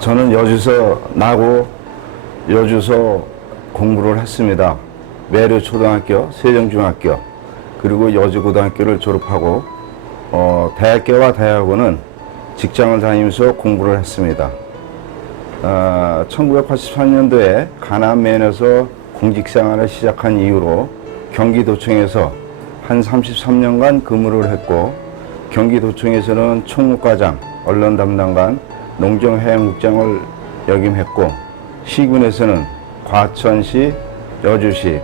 저는 여주서 나고 여주서 공부를 했습니다. 매료초등학교, 세정중학교, 그리고 여주고등학교를 졸업하고 대학교와 대학원은 직장을 다니면서 공부를 했습니다. 1983년도에 가남면에서 공직생활을 시작한 이후로 경기도청에서 한 33년간 근무를 했고, 경기도청에서는 총무과장, 언론담당관, 농정해양국장을 역임했고, 시군에서는 과천시, 여주시,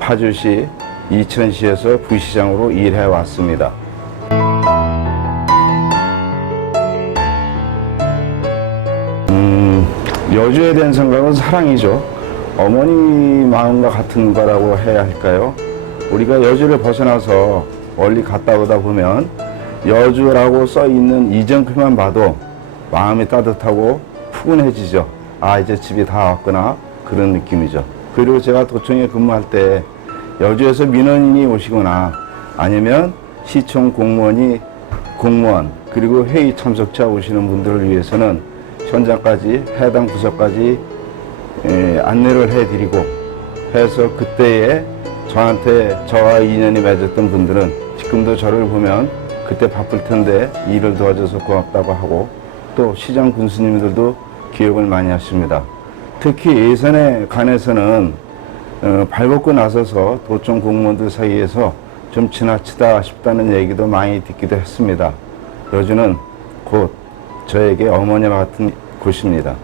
파주시, 이천시에서 부시장으로 일해왔습니다. 여주에 대한 생각은 사랑이죠. 어머니 마음과 같은 거라고 해야 할까요? 우리가 여주를 벗어나서 멀리 갔다 오다 보면 여주라고 써 있는 이정표만 봐도 마음이 따뜻하고 푸근해지죠. 이제 집이 다 왔구나, 그런 느낌이죠. 그리고 제가 도청에 근무할 때 여주에서 민원인이 오시거나 아니면 시청 공무원 그리고 회의 참석자 오시는 분들을 위해서는 현장까지, 해당 부서까지 안내를 해드리고 해서, 그때에 저와 인연이 맺었던 분들은 지금도 저를 보면 그때 바쁠 텐데 일을 도와줘서 고맙다고 하고, 또 시장 군수님들도 기억을 많이 하십니다. 특히 예산에 관해서는 발벗고 나서서 도청 공무원들 사이에서 좀 지나치다 싶다는 얘기도 많이 듣기도 했습니다. 여주는 곧 저에게 어머니와 같은 곳입니다.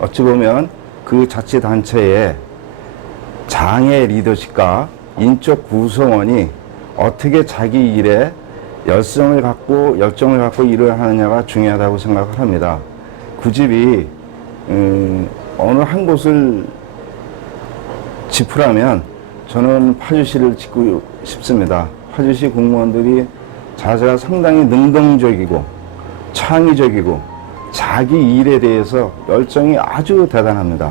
어찌 보면 그 자치단체의 장애 리더십과 인적 구성원이 어떻게 자기 일에 열정을 갖고 일을 하느냐가 중요하다고 생각을 합니다. 그 집이 어느 한 곳을 짚으라면 저는 파주시를 짚고 싶습니다. 파주시 공무원들이 자세가 상당히 능동적이고 창의적이고 자기 일에 대해서 열정이 아주 대단합니다.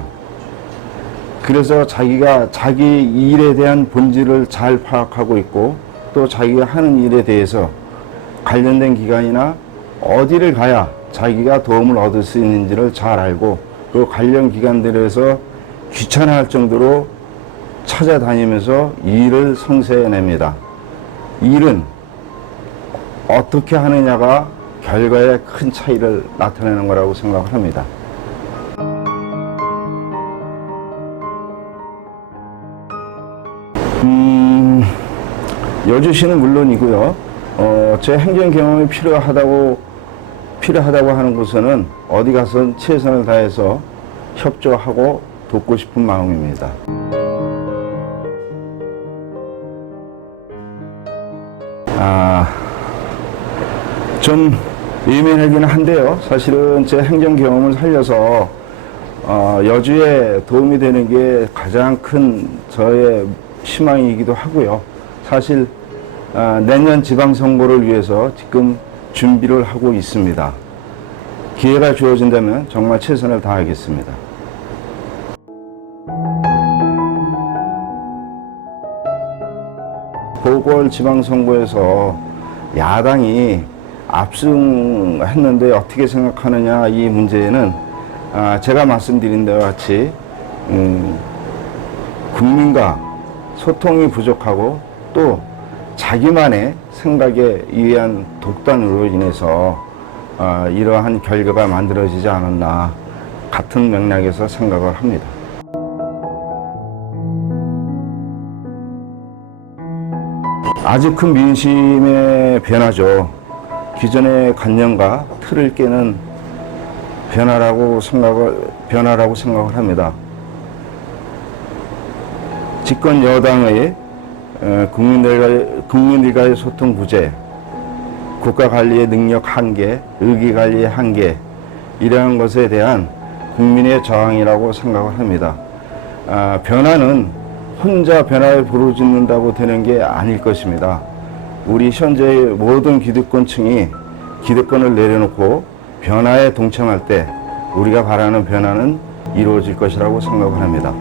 그래서 자기가 자기 일에 대한 본질을 잘 파악하고 있고, 또 자기가 하는 일에 대해서 관련된 기관이나 어디를 가야 자기가 도움을 얻을 수 있는지를 잘 알고, 그 관련 기관들에서 귀찮아할 정도로 찾아다니면서 일을 성취해냅니다. 일은 어떻게 하느냐가 결과에 큰 차이를 나타내는 거라고 생각을 합니다. 여주시는 물론이고요. 제 행정 경험이 필요하다고 하는 곳에는 어디 가서 최선을 다해서 협조하고 돕고 싶은 마음입니다. 좀 예민하기는 한데요. 사실은 제 행정 경험을 살려서 여주에 도움이 되는 게 가장 큰 저의 희망이기도 하고요. 사실 내년 지방선거를 위해서 지금 준비를 하고 있습니다. 기회가 주어진다면 정말 최선을 다하겠습니다. 보궐 지방선거에서 야당이 압승했는데 어떻게 생각하느냐, 이 문제에는 제가 말씀드린 데와 같이 국민과 소통이 부족하고, 또 자기만의 생각에 의한 독단으로 인해서 이러한 결과가 만들어지지 않았나, 같은 맥락에서 생각을 합니다. 아주 큰 민심의 변화죠. 기존의 관념과 틀을 깨는 변화라고 생각을 합니다. 집권 여당의 국민들과의 소통 부재, 국가관리의 능력 한계, 의기관리의 한계, 이러한 것에 대한 국민의 저항이라고 생각을 합니다. 변화는 혼자 변화를 부르짖는다고 되는 게 아닐 것입니다. 우리 현재의 모든 기득권층이 기득권을 내려놓고 변화에 동참할 때 우리가 바라는 변화는 이루어질 것이라고 생각을 합니다.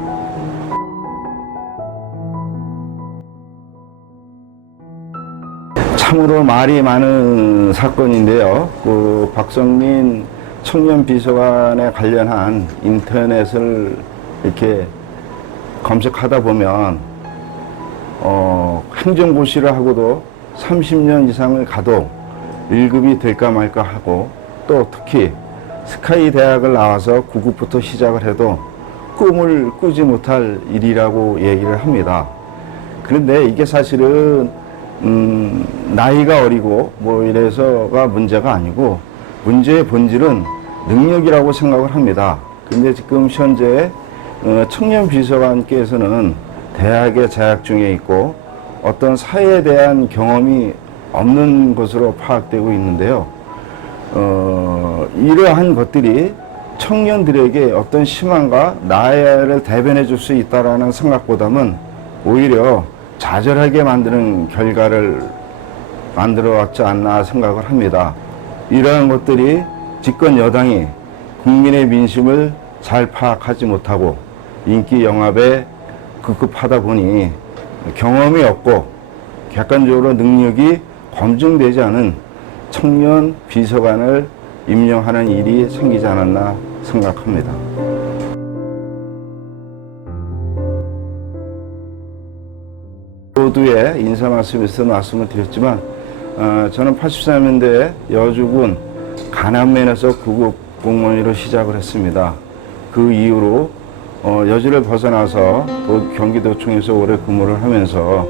참으로 말이 많은 사건인데요. 그 박성민 청년 비서관에 관련한 인터넷을 이렇게 검색하다 보면 행정고시를 하고도 30년 이상을 가도 1급이 될까 말까 하고, 또 특히 스카이 대학을 나와서 9급부터 시작을 해도 꿈을 꾸지 못할 일이라고 얘기를 합니다. 그런데 이게 사실은 나이가 어리고 뭐 이래서가 문제가 아니고, 문제의 본질은 능력이라고 생각을 합니다. 근데 지금 현재 청년 비서관께서는 대학에 재학 중에 있고 어떤 사회에 대한 경험이 없는 것으로 파악되고 있는데요. 이러한 것들이 청년들에게 어떤 희망과 나아를 대변해 줄 수 있다라는 생각보다는 오히려 좌절하게 만드는 결과를 만들어 왔지 않나 생각을 합니다. 이러한 것들이 집권 여당이 국민의 민심을 잘 파악하지 못하고 인기 영합에 급급하다 보니 경험이 없고 객관적으로 능력이 검증되지 않은 청년 비서관을 임명하는 일이 생기지 않았나 생각합니다. 모두의 인사 말씀에서 말씀을 드렸지만, 저는 83년대에 여주군 가남면에서 9급 공무원으로 시작을 했습니다. 그 이후로 여주를 벗어나서 경기도청에서 오래 근무를 하면서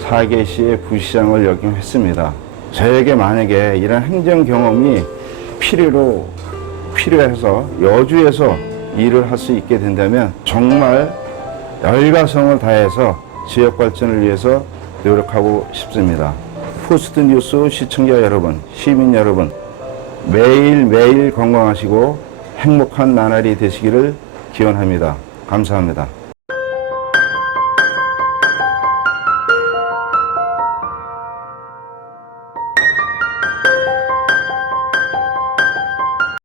사계시의 부시장을 역임했습니다. 저에게 만약에 이런 행정 경험이 필요해서 여주에서 일을 할 수 있게 된다면 정말 열과성을 다해서 지역 발전을 위해서 노력하고 싶습니다. 포스트 뉴스 시청자 여러분, 시민 여러분, 매일매일 건강하시고 행복한 나날이 되시기를 기원합니다. 감사합니다.